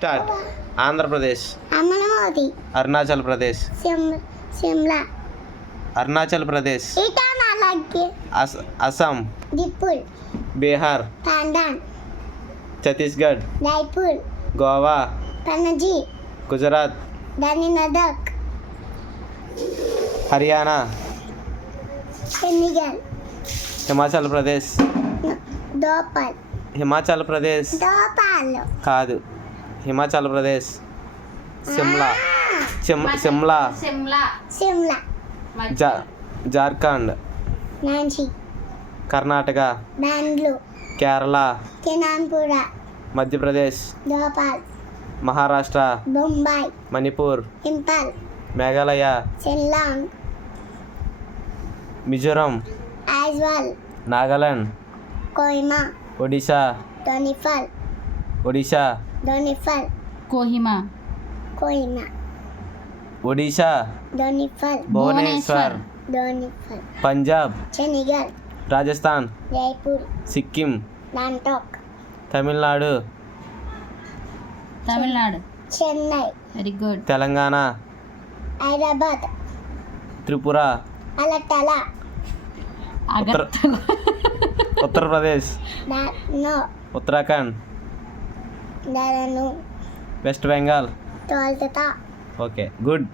Start. Andhra Pradesh, Amaravati, Arunachal Pradesh, Shimla, Arunachal Pradesh, Itanagar, Assam, దిప్పుల్, Bihar, తండాన్, Chhattisgarh, Raipur, Goa, Panaji, Gujarat, దానినదక్, Haryana, Chandigarh, Himachal Pradesh, దోపల్, Himachal Pradesh దోపాల్, కాదు, Himachal Pradesh, Shimla, Shimla, Shimla, Jharkhand, నాంచి, Karnataka, Bengaluru, Kerala, కినాన్పుర, Madhya Pradesh, దోపాల్, Maharashtra, Bombay, Manipur, Imphal, Meghalaya, Shillong, Mizoram, Aizawl, Nagaland, Kohima, Odisha, డోనిఫల్, Odisha, డోనిఫల్, Kohima, Kohima, Odisha, డోనిఫల్, Bhubaneswar, డోనిఫల్, Punjab, Chandigarh, Rajasthan, Jaipur, Sikkim, గాంటోక్, Tamil Nadu, Tamil Nadu, Chennai, very good, Telangana, Hyderabad, Tripura, అలట్టల, Agartala, Uttar Pradesh, no, Uttarakhand, దరను, వెస్ట్ బెంగాల్. తోల్తత. Okay, good.